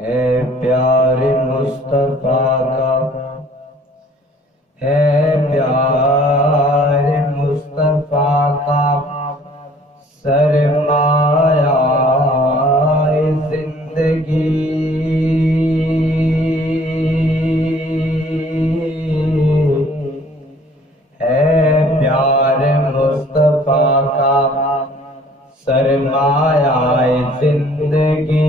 ہے پیار مصطفیٰ کا، ہے پیار مصطفیٰ کا سرمایہ زندگی، ہے پیار مصطفیٰ کا سرمایہ زندگی،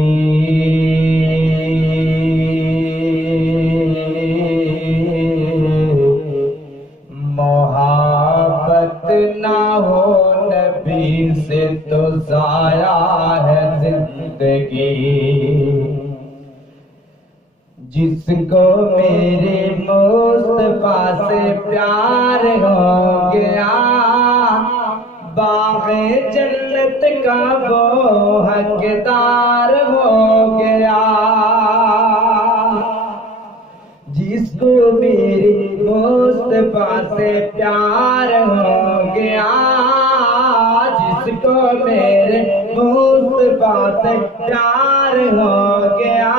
محبت نہ ہو نبی سے تو ضائع ہے زندگی، جس کو میرے مصطفیٰ سے پیار ہو گیا، باغ جنت کا وہ حقدار ہو گیا، جس کو میرے مصطفیٰ سے پیار ہو گیا، جس کو میرے مصطفیٰ سے پیار ہو گیا،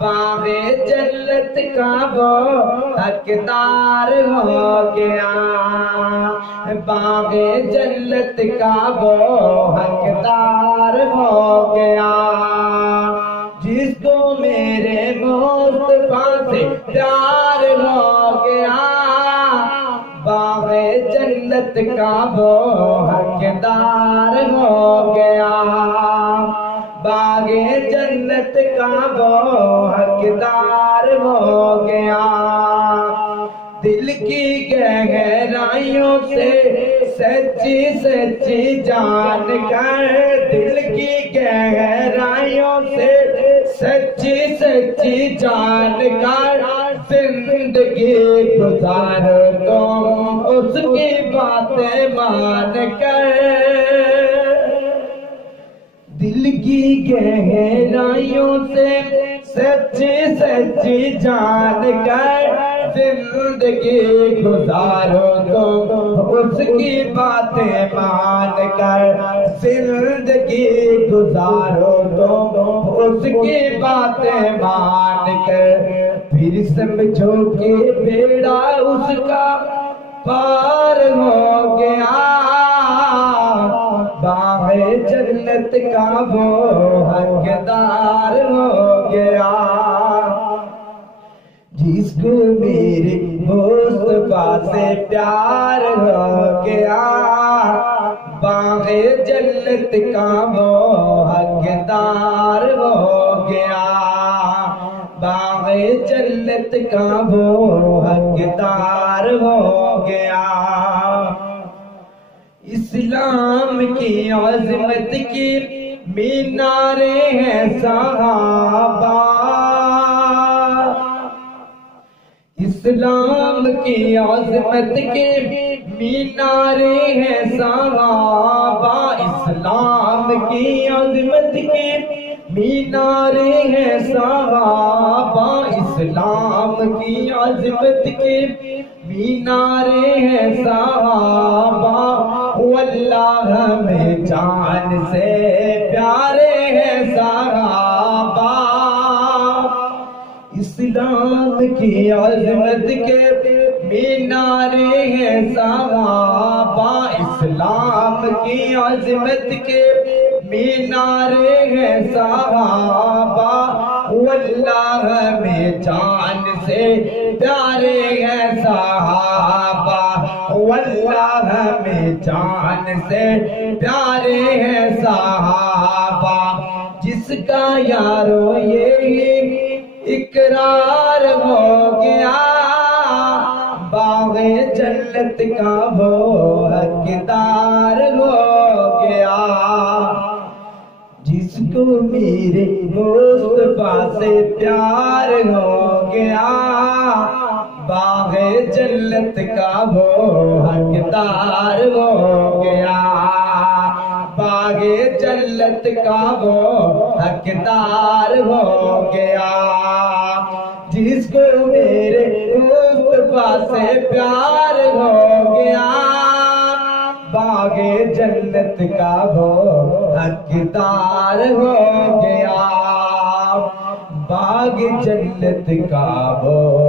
باغ جنت کا وہ حقدار ہو گیا، باغ جنت کا وہ حقدار ہو گیا، جس کو میرے مصطفیٰ سے پیار ہو گیا، باغ جنت کا وہ حقدار ہو گیا، باغ جنت کا وہ حقدار ہو گیا، دل کی گہرائیوں سے سچی سچی جان کر، دل کی گہرائیوں سے سچی سچی جان کر زندگی گزار تم اس کی باتیں مان کر، دل کی گہرائیوں سے سچی سچی جان کر زندگی گزارو تم اس کی باتیں مان کر، زندگی گزارو تم اس کی باتیں مان کر، پھر سمجھو کہ بیڑا اس کا پار ہو گیا، باغ جنت کا وہ حقدار ہو گیا، جس کو میرے مصطفیٰ سے پیار ہو گیا، باغ جنت کا وہ حقدار ہو گیا، باغ جنت کا وہ حقدار ہو گیا، اسلام کی عظمت کی میناریں ہیں صحابہ، اسلام کی عظمت کے میناریں ہیں صحابہ، اسلام کی عظمت کے میناریں ہیں صحابہ، اسلام کی عظمت کے میناریں ہیں صحابہ، واللہ ہمیں جان سے پیارے ہیں صحابہ، اسلام کی عظمت کے میناریں ہیں صحابہ، اسلام کی عظمت کے میناریں ہیں صحابہ، واللہ ہمیں جان سے پیارے ہیں صحابہ، واللہ ہمیں جان سے پیارے ہیں صحابہ، جس کا یارو یہی اقرار ہو گیا، باغ جنت کا وہ حقدار ہو گیا، جس کو میرے مصطفیٰ سے پیار ہو گیا، باغ جنت کا وہ حقدار ہو گیا، باغ جنت کا وہ حقدار ہو گیا، جس کو میرے مصطفیٰ سے پیار ہو گیا، باغ جنت کا وہ حقدار ہو گیا۔ باغ جنت کا وہ